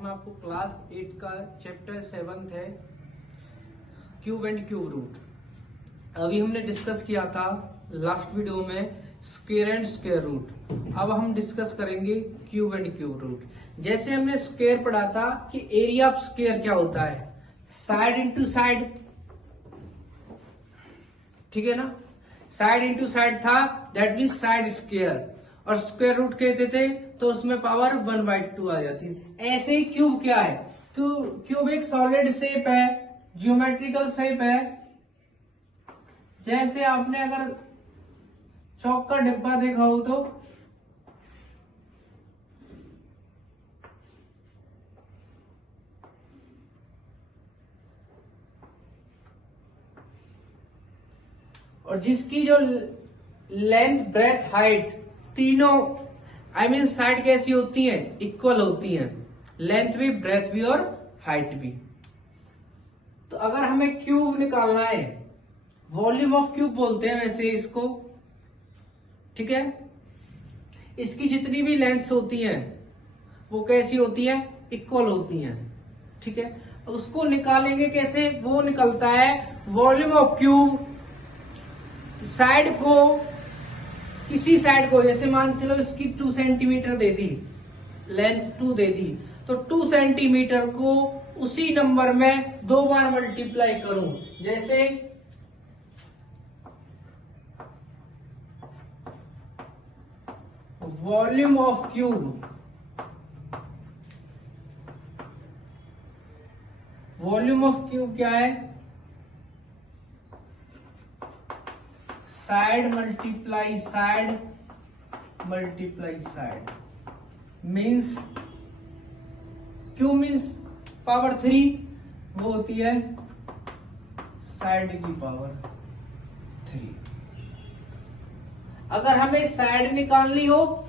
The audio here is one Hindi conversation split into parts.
हम आपको क्लास 8 का चैप्टर 7 है क्यूब एंड क्यूब रूट। अभी हमने डिस्कस किया था लास्ट वीडियो में स्क्वायर एंड स्क्वायर रूट। अब हम डिस्कस करेंगे क्यूब एंड क्यूब रूट। जैसे हमने स्क्वायर पढ़ा था कि एरिया ऑफ स्क्वायर क्या होता है, साइड इंटू साइड, ठीक है ना। साइड इंटू साइड था, दैट मीन साइड स्क्वायर, और स्क्वायर रूट कहते थे तो उसमें पावर 1/2 आ जाती है। ऐसे ही क्यूब क्या है, क्यूब एक सॉलिड शेप है, ज्योमेट्रिकल शेप है। जैसे आपने अगर चौक का डिब्बा देखा हो तो और जिसकी जो लेंथ ब्रेथ हाइट तीनों साइड कैसी होती है, इक्वल होती हैं, लेंथ भी ब्रेथ भी और हाइट भी। तो अगर हमें क्यूब निकालना है, वॉल्यूम ऑफ क्यूब बोलते हैं वैसे इसको, ठीक है। इसकी जितनी भी लेंथ्स होती हैं वो कैसी होती हैं, इक्वल होती हैं, ठीक है। उसको निकालेंगे कैसे, वो निकलता है वॉल्यूम ऑफ क्यूब साइड को, किसी साइड को, जैसे मान चलो इसकी 2 सेंटीमीटर दे दी, लेंथ 2 दे दी, तो 2 सेंटीमीटर को उसी नंबर में 2 बार मल्टीप्लाई करूं। जैसे volume of cube, volume of cube क्या है, side multiply side multiply side, means cube means power 3, वो होती है साइड की पावर 3। अगर हमें साइड निकालनी हो,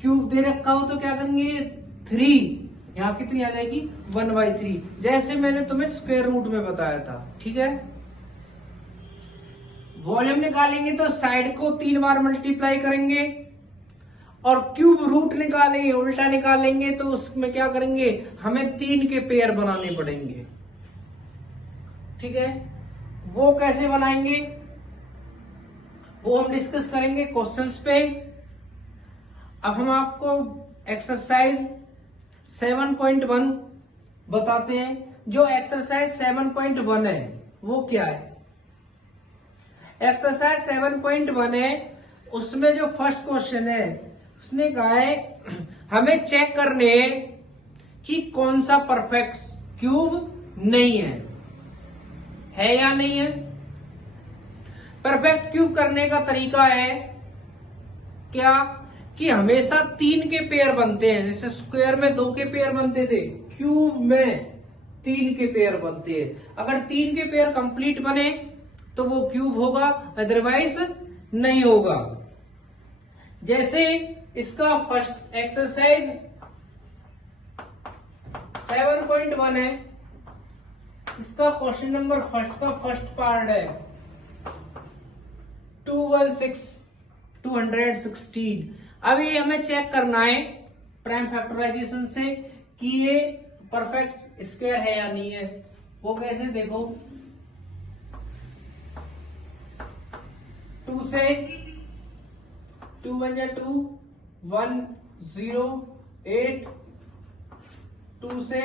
क्यूब दे रखा हो, तो क्या करेंगे, 3, यहां कितनी आ जाएगी 1/3, जैसे मैंने तुम्हें स्क्वायर रूट में बताया था, ठीक है। वॉल्यूम निकालेंगे तो साइड को 3 बार मल्टीप्लाई करेंगे, और क्यूब रूट निकालेंगे, उल्टा निकालेंगे तो उसमें क्या करेंगे, हमें 3 के पेयर बनाने पड़ेंगे, ठीक है। वो कैसे बनाएंगे वो हम डिस्कस करेंगे क्वेश्चंस पे। अब हम आपको एक्सरसाइज 7.1 बताते हैं। जो एक्सरसाइज 7.1 है वो क्या है, एक्सरसाइज 7.1 है, उसमें जो फर्स्ट क्वेश्चन है उसने कहा है हमें चेक करने कि कौन सा परफेक्ट क्यूब नहीं है या नहीं है। परफेक्ट क्यूब करने का तरीका है क्या, कि हमेशा 3 के पेयर बनते हैं। जैसे स्क्वायर में 2 के पेयर बनते थे, क्यूब में 3 के पेयर बनते हैं। अगर 3 के पेयर कंप्लीट बने तो वो क्यूब होगा, अदरवाइज नहीं होगा। जैसे इसका फर्स्ट एक्सरसाइज 7.1 है, इसका क्वेश्चन नंबर फर्स्ट का फर्स्ट पार्ट है 216। अब ये हमें चेक करना है प्राइम फैक्टराइजेशन से कि ये परफेक्ट स्क्वायर है या नहीं है। वो कैसे, देखो 2 से 2 1 जा 2 108, 2 से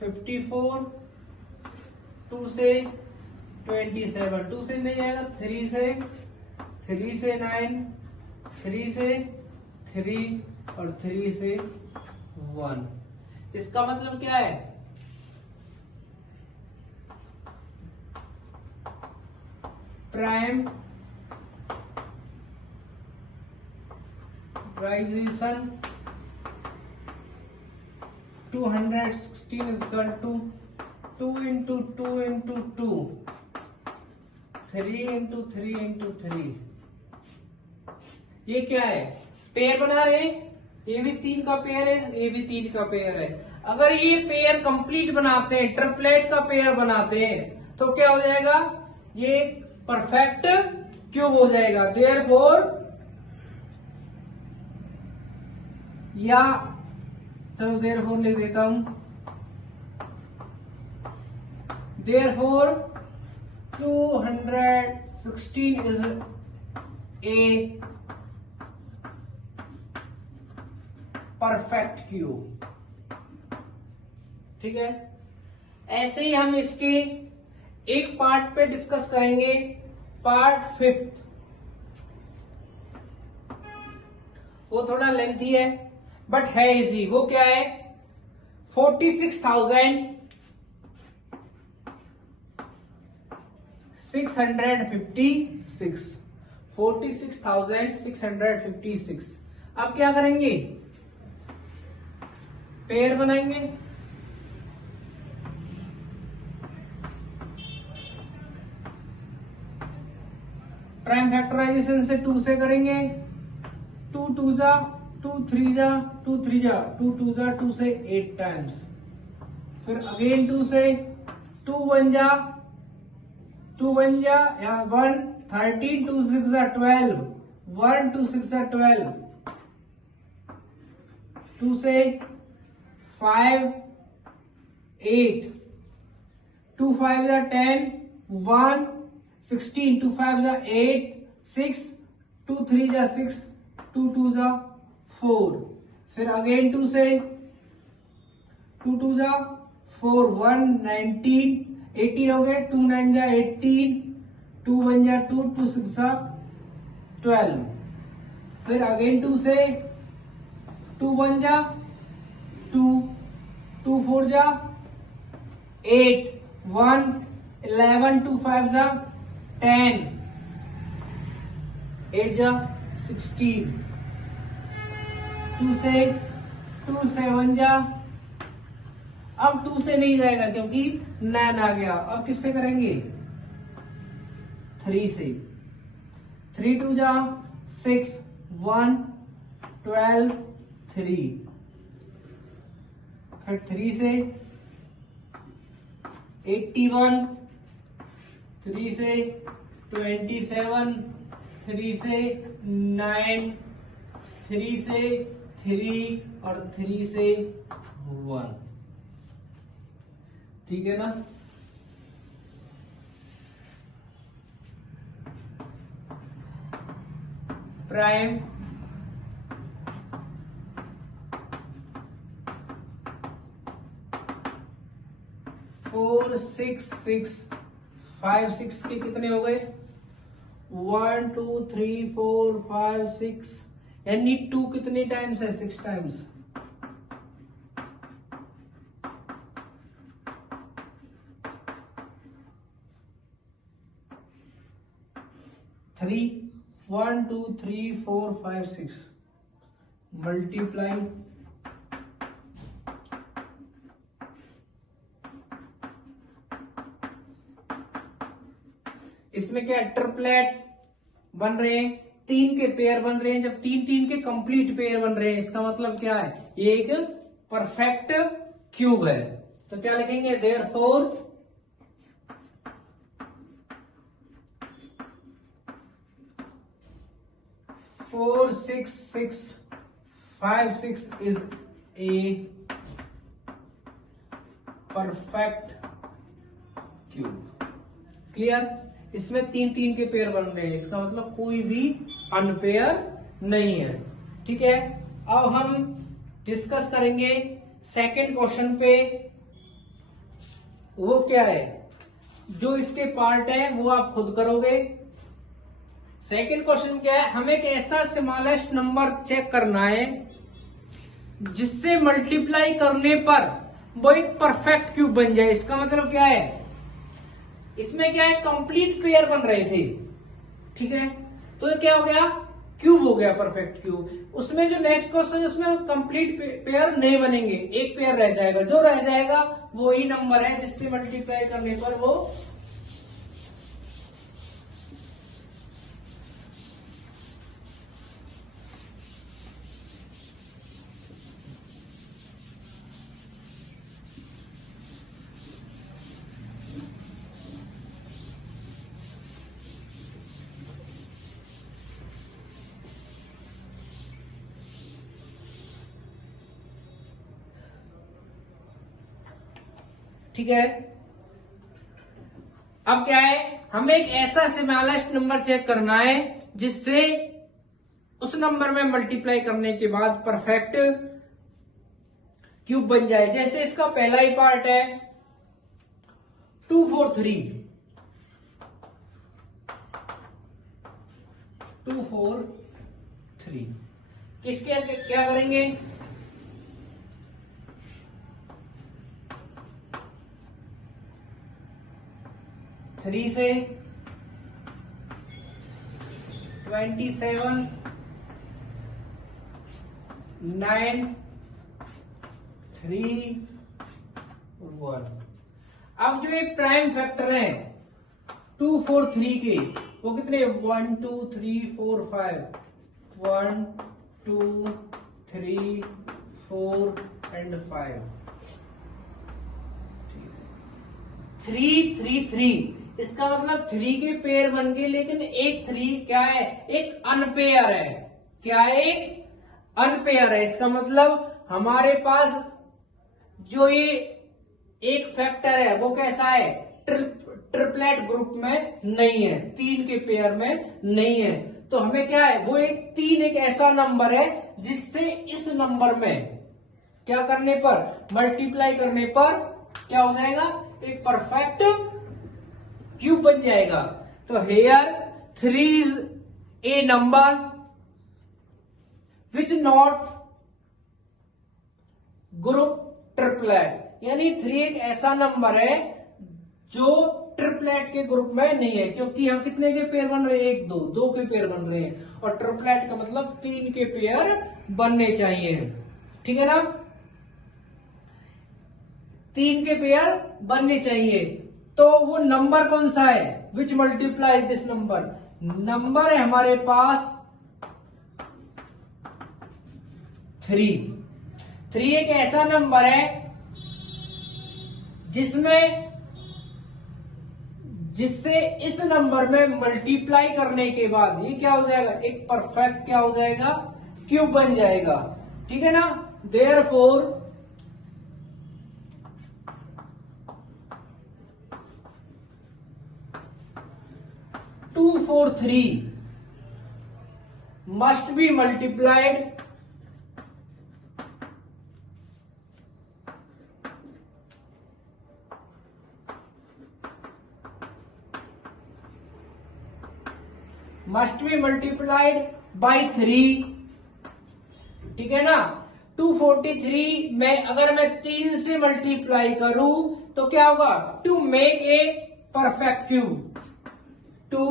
54, 2 से 27, 2 से नहीं आएगा, 3 से 9, 3 से 3 और 3 से 1। इसका मतलब क्या है, prime factorisation 216 is equal to 2 into 2 into 2, 3 into 3 into 3। ये क्या है, पेयर बना रहे, ये भी 3 का पेयर है, ये भी 3 का पेयर है। अगर ये पेयर कंप्लीट बनाते हैं, ट्रिपलेट का पेयर बनाते हैं, तो क्या हो जाएगा, ये परफेक्ट क्यूब हो जाएगा। देयरफॉर या चलो देयरफॉर लिख देता हूं, therefore 216 is a perfect cube. ठीक है, ऐसे ही हम इसके एक पार्ट पे डिस्कस करेंगे, पार्ट 5। वो थोड़ा लेंथी है बट है इजी। वो क्या है, 46,656, 46,656। अब क्या करेंगे, पेयर बनाएंगे। प्राइम फैक्टराइजेशन से 2 से करेंगे, 2 2 जा 2 3 जा 2 3 जा 2 2 जा 2 से 8 टाइम्स, फिर अगेन 2 से 2 1 जा 2 1 जा 1 13 2 6 जा 12 1 2 6 जा 12, 2 से 5 8 2 5 जा 10 1 16 2 5 जा 8 6 2 3 जा 6 2 2 जा 4, फिर अगेन 2 से 2 2 जा 4 1 19 18 हो गए, 2 9 जा 18 2 1 जा 2 2 6 जा 12, फिर अगेन 2 से 2 1 जा 2 2 4 जा 8 1 11 2 5 जा 10 8 जा 16, 2 से 2 7 जा, अब 2 से नहीं जाएगा क्योंकि 9 आ गया। अब किससे करेंगे, 3 से, 3 2 जा 6 1 12 3, फिर 3 से 81, 3 से 27, 3 से 9, 3 से 3 और 3 से 1। ठीक है ना, प्राइम फोर 6 6 5 6 के कितने हो गए, 1 2 3 4 5 6, यानी 2 कितने टाइम्स है, 6 टाइम्स। 3 1 2 3 4 5 6 मल्टीप्लाई इसमें क्या ट्रिपलेट बन रहे हैं, 3 के पेयर बन रहे हैं। जब 3 3 के कंप्लीट पेयर बन रहे हैं इसका मतलब क्या है, ये एक परफेक्ट क्यूब है। तो क्या लिखेंगे, therefore 4 6 6 5 6 is a perfect cube। Clear, इसमें 3 3 के पेयर बन रहे हैं, इसका मतलब कोई भी अनपेयर नहीं है। ठीक है, अब हम डिस्कस करेंगे सेकंड क्वेश्चन पे। वो क्या है, जो इसके पार्ट है वो आप खुद करोगे। सेकंड क्वेश्चन क्या है, हमें एक ऐसा स्मॉलेस्ट नंबर चेक करना है जिससे मल्टीप्लाई करने पर वो एक परफेक्ट क्यूब बन जाए। इसका मतलब क्या है, इसमें क्या है, कंप्लीट पेयर बन रहे थे। ठीक है, तो ये क्या हो गया, क्यूब हो गया, परफेक्ट क्यूब। उसमें जो नेक्स्ट क्वेश्चन है उसमें कंप्लीट पेयर नहीं बनेंगे, एक पेयर रह जाएगा। जो रह जाएगा वो ही नंबर है जिससे मल्टीप्लाई करने पर वो ठीक है। अब क्या है, हमें एक ऐसा स्मॉलेस्ट नंबर चेक करना है जिससे उस नंबर में मल्टीप्लाई करने के बाद परफेक्ट क्यूब बन जाए। जैसे इसका पहला ही पार्ट है 243, 243 किसके क्या करेंगे, थ्री से 27, 9, 3, 1। अब जो ये प्राइम फैक्टर है 243 के, वो कितने, 1 2 3 4 5, 1 2 3 4 एंड 5, 3 3 3। इसका मतलब 3 के पेयर बन गए, लेकिन एक 3 क्या है, एक अनपेयर है। क्या है, एक अनपेयर है। इसका मतलब हमारे पास जो ये एक फैक्टर है वो कैसा है, ट्रिपलेट ग्रुप में नहीं है, 3 के पेयर में नहीं है। तो हमें क्या है, वो एक 3 एक ऐसा नंबर है जिससे इस नंबर में क्या करने पर, मल्टीप्लाई करने पर क्या हो जाएगा, एक परफेक्ट क्यूब बन जाएगा। तो here 3 is a number which not group triplet, यानी 3 एक ऐसा नंबर है जो ट्रिपलेट के ग्रुप में नहीं है, क्योंकि यहाँ कितने के पेयर बन रहे हैं, 1 2 2 के पेयर बन रहे हैं, और ट्रिपलेट का मतलब 3 के पेयर बनने चाहिए। ठीक है ना, 3 के पेयर बनने चाहिए। तो वो नंबर कौन सा है, विच मल्टीप्लाई दिस नंबर, नंबर है हमारे पास 3। 3 एक ऐसा नंबर है जिससे इस नंबर में मल्टीप्लाई करने के बाद ये क्या हो जाएगा, एक परफेक्ट क्या हो जाएगा, क्यूब बन जाएगा। ठीक है ना, therefore to 4 3 must be multiplied by 3। ठीक है ना, 243 में अगर मैं 3 से मल्टीप्लाई करूं तो क्या होगा, to make a perfect cube, to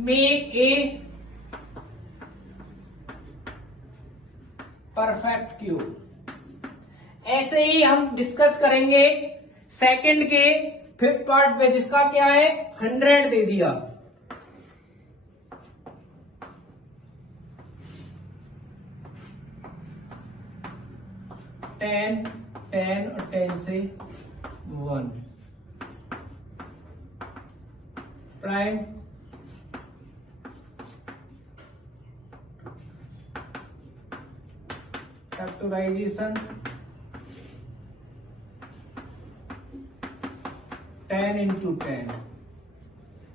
make a perfect cube. ऐसे ही हम डिस्कस करेंगे सेकंड के 5th पार्ट पे, जिसका क्या है 100 दे दिया। टेन 10 और 10 से 1 प्राइम फैक्टराइजेशन 10 into 10।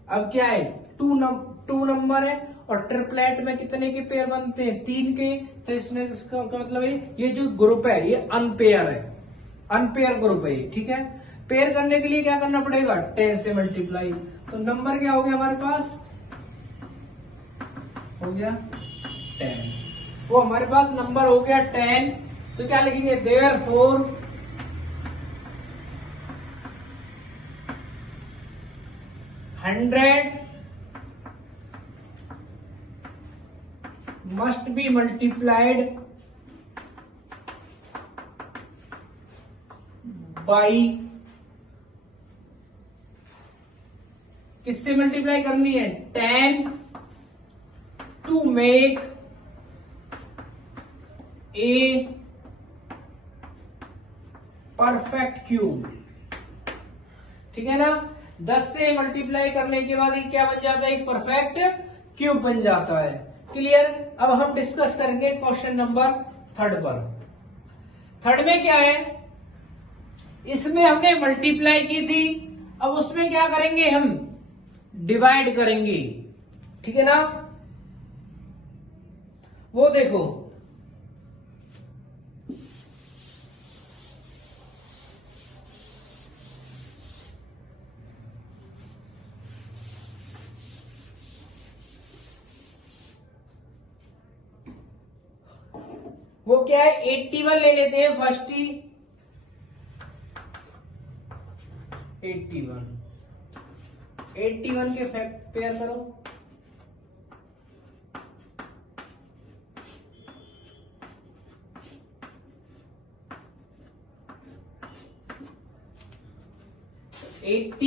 अब क्या है, टू नंबर है और ट्रिपलेट में कितने के पेयर बनते हैं, 3 के। तो इसमें इसका मतलब है ये जो ग्रुप है ये अनपेयर है, अनपेयर ग्रुप है ये। ठीक है, पेयर करने के लिए क्या करना पड़ेगा, 10 से मल्टीप्लाई। तो नंबर क्या हो गया हमारे पास, हो गया 10। वो हमारे पास नंबर हो गया 10। तो क्या लिखेंगे, therefore hundred must be multiplied by, किससे मल्टीप्लाई करनी है, 10 to make a perfect cube. ठीक है ना, 10 से मल्टीप्लाई करने के बाद ये क्या बन जाता है, एक परफेक्ट क्यूब बन जाता है। क्लियर। अब हम डिस्कस करेंगे क्वेश्चन नंबर 3 पर। 3 में क्या है, इसमें हमने मल्टीप्लाई की थी, अब उसमें क्या करेंगे हम, डिवाइड करेंगे, ठीक है ना। वो देखो, वो क्या है, 81 ले लेते हैं फर्स्ट ही, 81 के फैक्ट पेयर करो,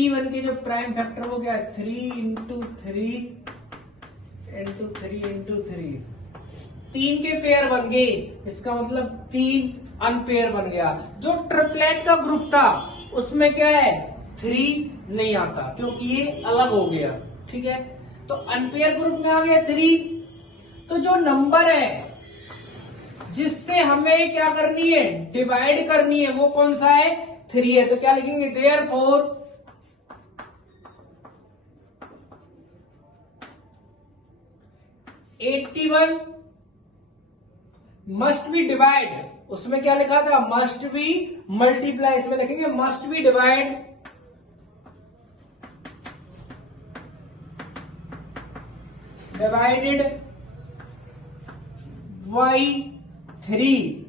वन के जो प्राइम फैक्टर वो क्या है, 3 इंटू 3 इंटू 3 इंटू 3, 3 के पेयर बन गए, इसका मतलब 3 अनपेयर बन गया। जो ट्रिपलेट का ग्रुप था उसमें क्या है, 3 नहीं आता क्योंकि ये अलग हो गया, ठीक है। तो अनपेयर ग्रुप में आ गया 3। तो जो नंबर है जिससे हमें क्या करनी है, डिवाइड करनी है, वो कौन सा है, 3 है। तो क्या लिखेंगे, देयरफॉर 81 मस्ट बी डिवाइड, उसमें क्या लिखा था, मस्ट बी मल्टीप्लाई, इसमें लिखेंगे must be divide divided by 3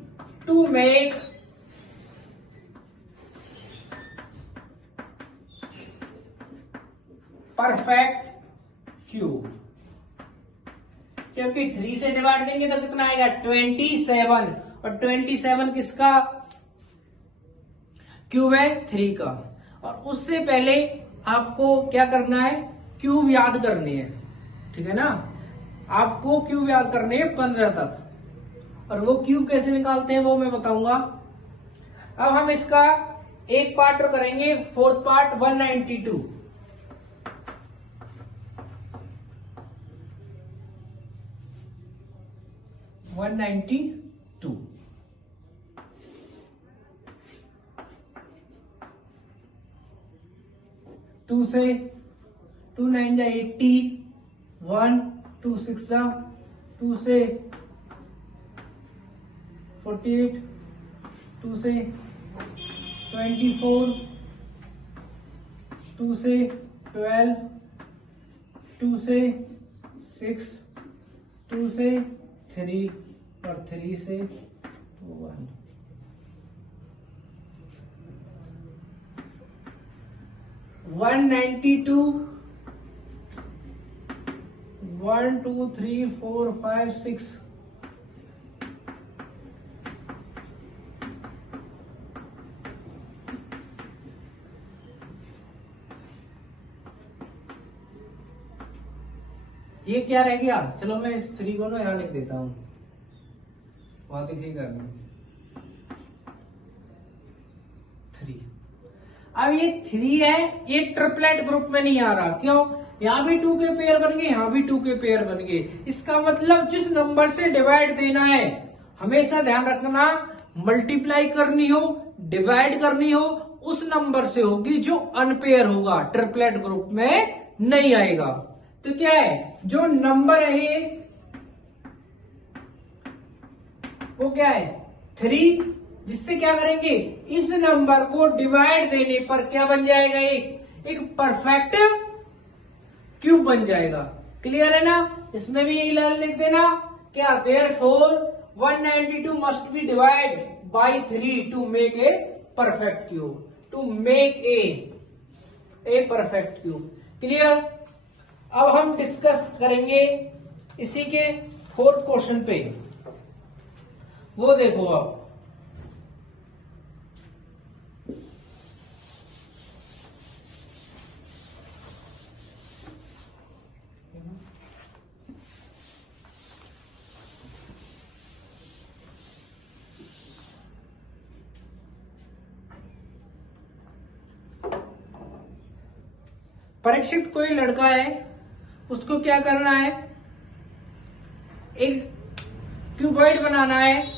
to make perfect cube. क्योंकि 3 से डिवाइड देंगे तो कितना आएगा, 27, और 27 किसका क्यूब है, 3 का। और उससे पहले आपको क्या करना है, क्यूब याद करने हैं, ठीक है ना। आपको क्यूब याद करने हैं 15 तक, और वो क्यूब कैसे निकालते हैं वो मैं बताऊंगा। अब हम इसका एक पार्ट करेंगे, फोर्थ पार्ट 192। टू से 2 9 जा 80, 1 2 6 जा 2 से 48, 2 से 24, 2 से 12, 2 से 6, 2 से 3, और 3 से 1। वन 92, 1 2 3 4 5 6, ये क्या रह गया, चलो मैं इस 3 को ना यहां लिख देता हूं, वहां दिखेगा नहीं, 3। अब ये 3 है, ये ट्रिपलेट ग्रुप में नहीं आ रहा, क्यों, यहां भी 2 के पेयर बन गए, यहां भी 2 के पेयर बन गए। इसका मतलब जिस नंबर से डिवाइड देना है, हमेशा ध्यान रखना, मल्टीप्लाई करनी हो, डिवाइड करनी हो, उस नंबर से होगी जो अनपेयर होगा, ट्रिपलेट ग्रुप में नहीं आएगा। तो क्या है, जो नंबर है वो क्या है, 3, जिससे क्या करेंगे, इस नंबर को डिवाइड देने पर क्या बन जाएगा, एक परफेक्ट क्यूब बन जाएगा। क्लियर है ना, इसमें भी यही लाइन लिख देना, क्या, therefore 192 must be divide by 3 to make a perfect cube, to make a perfect cube. Clear. अब हम डिस्कस करेंगे इसी के 4th क्वेश्चन पे, वो देखो आप, परीक्षित कोई लड़का है, उसको क्या करना है, एक क्यूबॉइड बनाना है,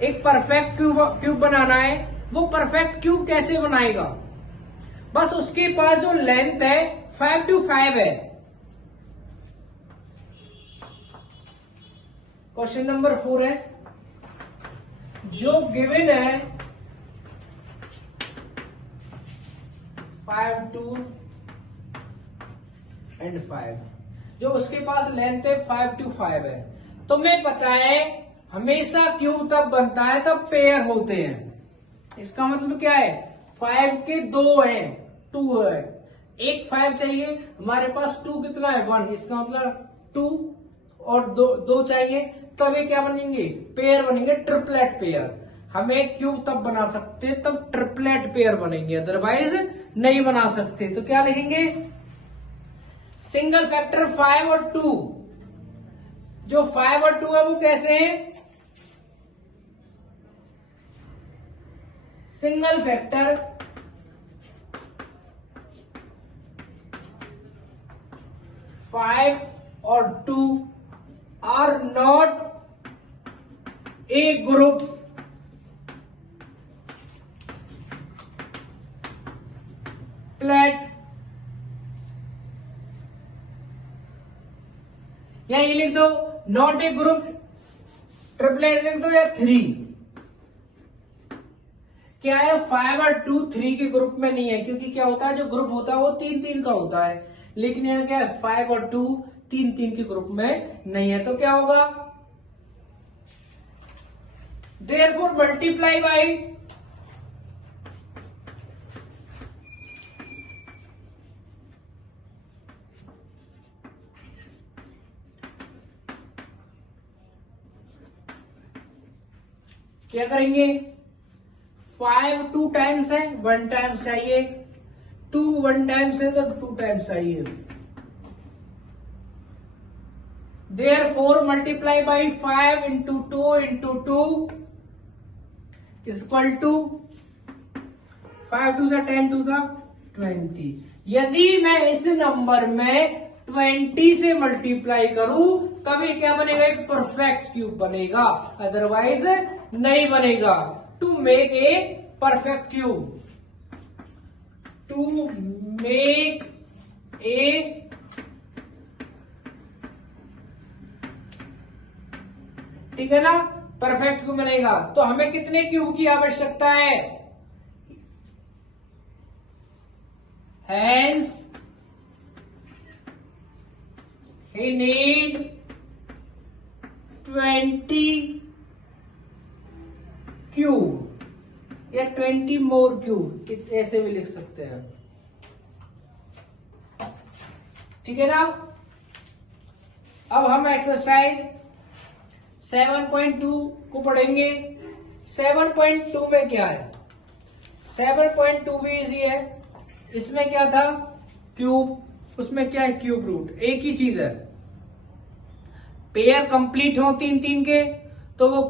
एक परफेक्ट क्यूब बनाना है, वो परफेक्ट क्यूब कैसे बनाएगा? बस उसके पास जो लेंथ है 5 to 5 है। क्वेश्चन नंबर 4 है, जो गिवन है 5 2 and 5, जो उसके पास लेंथ है 5 to 5 है। तुम्हें पता है हमेशा क्यूब तब बनता है तब पेयर होते हैं। इसका मतलब क्या है, 5 के 2 हैं, 2 है, एक 5 चाहिए, हमारे पास 2 कितना है 1, इसका मतलब 2 और 2 चाहिए, तब ये क्या बनेंगे, पेयर बनेंगे, ट्रिपलेट पेयर। हमें क्यूब तब बना सकते तब ट्रिपलेट पेयर बनेंगे, अदरवाइज नहीं बना सकते। तो क्या लिखेंगे, सिंगल फैक्टर 5 और 2, जो 5 और 2 है वो कैसे है, सिंगल फैक्टर 5 और 2 are not a group plate, या ये लिख दो नॉट ए ग्रुप ट्रिपलेट लिख दो, या 3। क्या है, 5 और 2 3 के ग्रुप में नहीं है, क्योंकि क्या होता है जो ग्रुप होता है वो 3-3 का होता है, लेकिन यहाँ क्या है 5 और 2 3-3 के ग्रुप में नहीं है। तो क्या होगा, देयरफॉर मल्टीप्लाई बाई क्या करेंगे, 5 2 टाइम्स है 1 टाइम्स चाहिए, 2 1 टाइम्स है तो 2 टाइम्स चाहिए। Therefore multiply by 5 into 2 into 2 is equal to 5 2 जा 10 2 जा 20। यदि मैं इस नंबर में 20 से मल्टीप्लाई करूं तभी क्या बनेगा, एक परफेक्ट क्यूब बनेगा, अदरवाइज नहीं बनेगा। To make a perfect cube, to make a ठीक है ना, परफेक्ट क्यूब बनेगा। तो हमें कितने क्यूब की आवश्यकता है, हैंस he need 20 क्यूब या 20 मोर क्यूब, ऐसे भी लिख सकते हैं, ठीक है ना। अब हम एक्सरसाइज 7.2 को पढ़ेंगे। 7.2 में क्या है, 7.2 भी इजी है। इसमें क्या था, क्यूब, उसमें क्या है क्यूब रूट, एक ही चीज है। पेयर कंप्लीट हो 3-3 के तो वो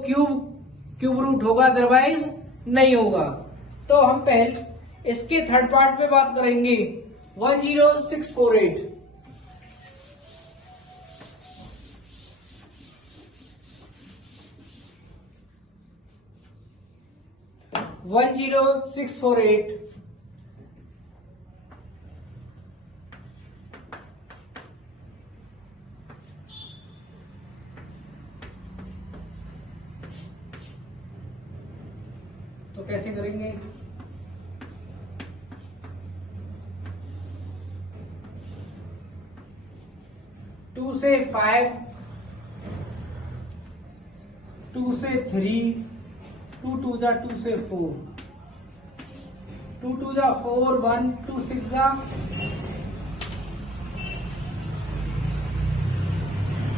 क्यूब रूट होगा, अदरवाइज नहीं होगा। तो हम पहले इसके थर्ड पार्ट पे बात करेंगे। 10648 10648 तो कैसे करेंगे, टू से 5, 2 से 3, 2 2 जा 2 से 4, 2 2 जा 4, 1 2 6 जा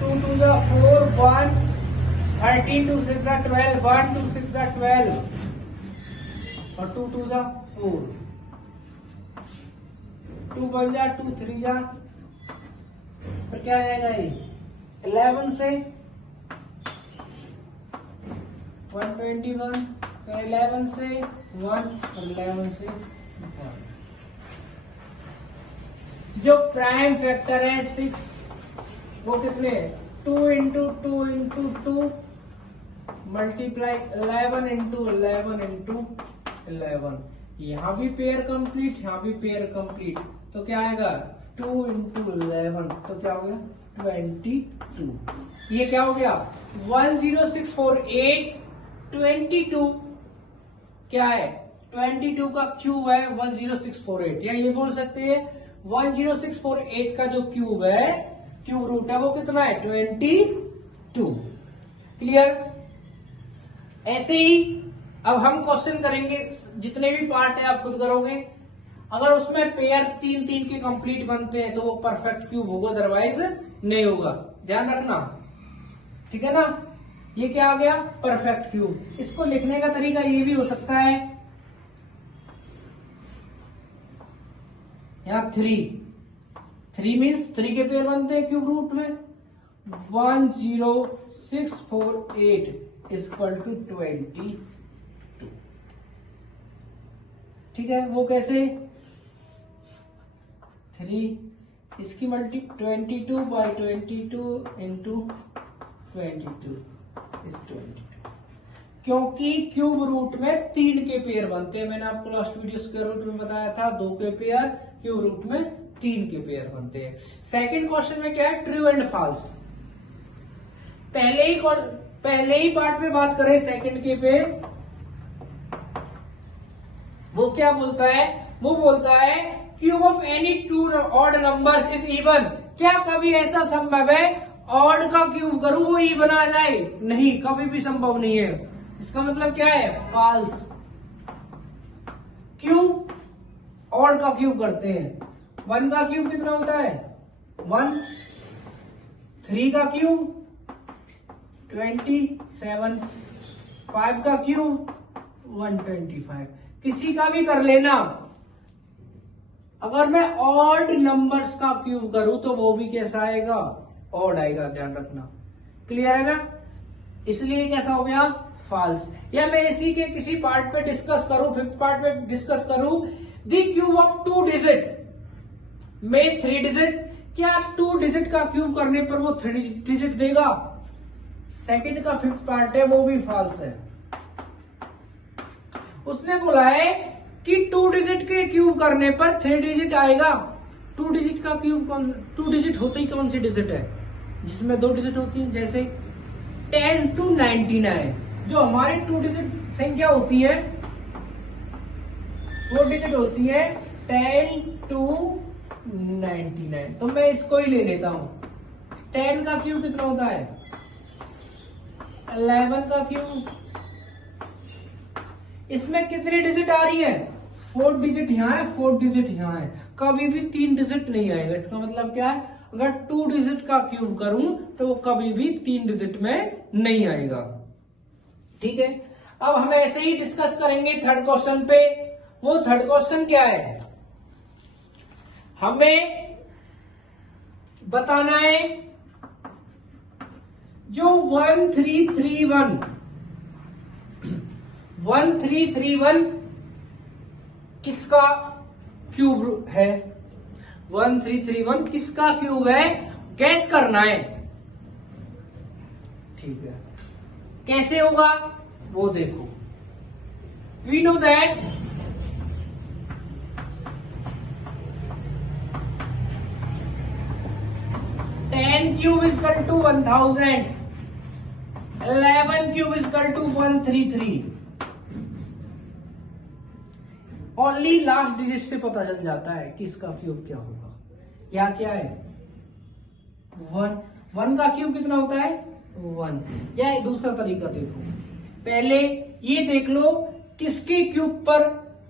2 2 जा 4, 1 13, 2 6 जा 12, 1 2 6 जा 12 और 2 2 जा 4, 2 1 जा 2 3 जा, फिर क्या आएगा ये 11 से 121, 11 से 1 और 11 से 1। जो प्राइम फैक्टर है 6, वो कितने, 2 into 2 into 2 multiply 11 into 11 into 11, यहाँ भी पेयर कंप्लीट, यहाँ भी पेयर कंप्लीट, तो क्या आएगा 2 इंटू 11, तो क्या हो गया 22। ये क्या हो गया 10648 22 क्या है 22 का क्यूब है 10648, या ये बोल सकते हैं 10648 का जो क्यूब है, क्यूब रूट है वो कितना है 22। क्लियर। ऐसे ही अब हम क्वेश्चन करेंगे, जितने भी पार्ट है आप खुद करोगे, अगर उसमें पेयर 3-3 के कंप्लीट बनते हैं तो वो परफेक्ट क्यूब होगा, अदरवाइज नहीं होगा, ध्यान रखना, ठीक है ना। ये क्या आ गया परफेक्ट क्यूब। इसको लिखने का तरीका ये भी हो सकता है, यहां 3 मीन्स 3 के पेयर बनते हैं क्यूब रूट में, 10648 इक्वल टू 22, ठीक है। वो कैसे 3 इसकी मल्टी 22 बाई 22 इंटू 22 इज 22, क्योंकि क्यूब रूट में 3 के पेयर बनते हैं। मैंने आपको लास्ट वीडियो स्क्वायर रूट में बताया था 2 के पेयर, क्यूब रूट में 3 के पेयर बनते हैं। सेकंड क्वेश्चन में क्या है ट्रू एंड फॉल्स। पहले ही पार्ट में बात करें सेकंड के पे, वो क्या बोलता है, वो बोलता है cube of any 2 odd numbers is even. क्या कभी ऐसा संभव है ऑड का क्यूब करूं वो इवन आ जाए? नहीं, कभी भी संभव नहीं है। इसका मतलब क्या है फॉल्स। क्यों? ऑड का क्यूब करते हैं। 1 का क्यूब कितना होता है 1, 3 का क्यूब 27, 5 का क्यूब 125। किसी का भी कर लेना, अगर मैं ऑड नंबर्स का क्यूब करूं तो वो भी कैसा आएगा ऑड आएगा, ध्यान रखना। क्लियर है ना। इसलिए कैसा हो गया फॉल्स। या मैं इसी के किसी पार्ट पे डिस्कस करूं, 5th पार्ट पे डिस्कस करूं, द क्यूब ऑफ 2 डिजिट में 3 डिजिट, क्या 2 डिजिट का क्यूब करने पर वो 3 डिजिट देगा? सेकंड का 5th पार्ट है वो भी फॉल्स है। उसने बोला है कि 2 डिजिट के क्यूब करने पर 3 डिजिट आएगा। 2 डिजिट का क्यूब 2 डिजिट होते ही कौन सी डिजिट है जिसमें 2 डिजिट होती है? जैसे 10 to 99 जो हमारी 2 डिजिट संख्या होती है वो डिजिट होती है 10 to 99। तो मैं इसको ही ले लेता हूं। 10 का क्यूब कितना होता है 11 का क्यूब। इसमें कितनी डिजिट आ रही है 4 डिजिट यहां है, 4 डिजिट यहां है, कभी भी 3 डिजिट नहीं आएगा। इसका मतलब क्या है, अगर 2 डिजिट का क्यूब करूं तो वो कभी भी 3 डिजिट में नहीं आएगा। ठीक है। अब हम ऐसे ही डिस्कस करेंगे थर्ड क्वेश्चन पे। वो थर्ड क्वेश्चन क्या है, हमें बताना है जो 1331 किसका क्यूब है? 1331 किसका क्यूब है गैस करना है। ठीक है, कैसे होगा वो देखो। We know that 10 cube is equal to 1000, 11 cube is equal to 133। Only last digit से पता चल जाता है कि इसका क्यूब क्या होगा। या क्या है 1 का क्यूब कितना होता है 1। या दूसरा तरीका देखो, पहले ये देख लो किसके क्यूब पर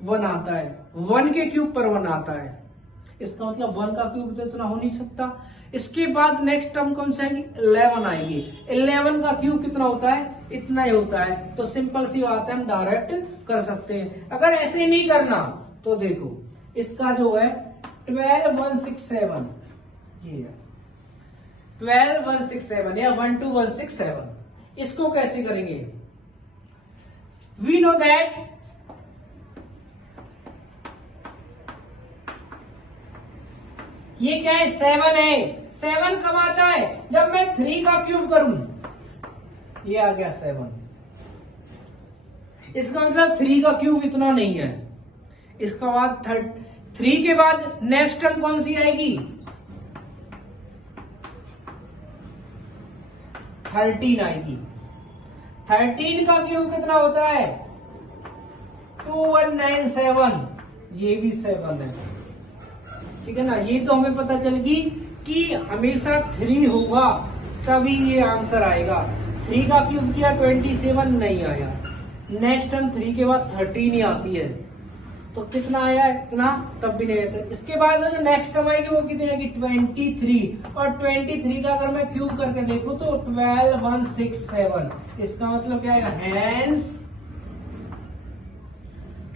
1 आता है, 1 के क्यूब पर 1 आता है। इसका मतलब 1 का क्यूब तो इतना हो नहीं सकता। इसके बाद नेक्स्ट टर्म कौन सा आएगी 11 आएगी। 11 का क्यूब कितना होता है इतना ही होता है। तो सिंपल सी बात है, हम डायरेक्ट कर सकते हैं। अगर ऐसे नहीं करना तो देखो इसका जो है 12167, ये है 12167 या 12167। इसको कैसे करेंगे? वी नो दैट ये क्या है 7 है। 7 कब आता है जब मैं 3 का क्यूब करूं। ये आ गया 7। इसका मतलब 3 का क्यूब इतना नहीं है। इसका बाद 3 के बाद नेक्स्ट टर्म कौन सी आएगी? 13 आएगी। 13 का क्यूब कितना होता है? 2197। ये भी 7 है, ठीक है ना। ये तो हमें पता चल गई कि हमेशा 3 होगा तभी ये आंसर आएगा। 3 का क्यूब किया 27 नहीं आया। नेक्स्ट टर्म 3 के बाद 13 ही आती है, तो कितना आया? इतना, तब भी नहीं आता। इसके बाद जो नेक्स्ट टर्म आएगी वो कितनी आएगी? 23। और 23 का अगर मैं क्यूब करके देखूं तो 12167। इसका मतलब क्या है? हैंस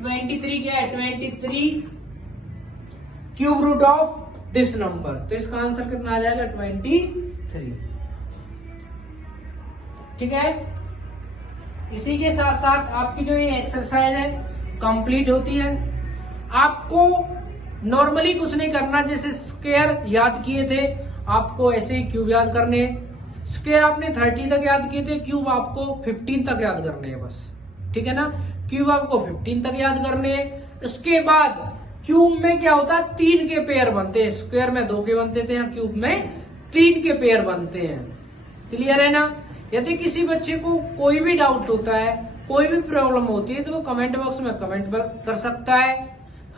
23 क्या है? 23 cube root of this number. तो इसका आंसर कितना आ जाएगा? 23। ठीक है। इसी के साथ साथ आपकी जो ये एक्सरसाइज है कंप्लीट होती है। आपको नॉर्मली कुछ नहीं करना, जैसे स्क्वायर याद किए थे आपको ऐसे ही क्यूब याद करने हैं। स्क्वायर आपने 30 तक याद किए थे, क्यूब आपको 15 तक याद करने हैं बस, ठीक है ना। क्यूब आपको 15 तक याद करने हैं। उसके बाद क्यूब में क्या होता है? 3 के पेयर बनते हैं। स्क्वायर में 2 के बनते थे, क्यूब में 3 के पेयर बनते हैं। क्लियर है ना। यदि किसी बच्चे को कोई भी डाउट होता है, कोई भी प्रॉब्लम होती है, तो वो कमेंट बॉक्स में कमेंट कर सकता है।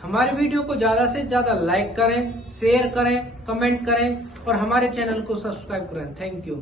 हमारे वीडियो को ज्यादा से ज्यादा लाइक करें, शेयर करें, कमेंट करें और हमारे चैनल को सब्सक्राइब करें। Thank you.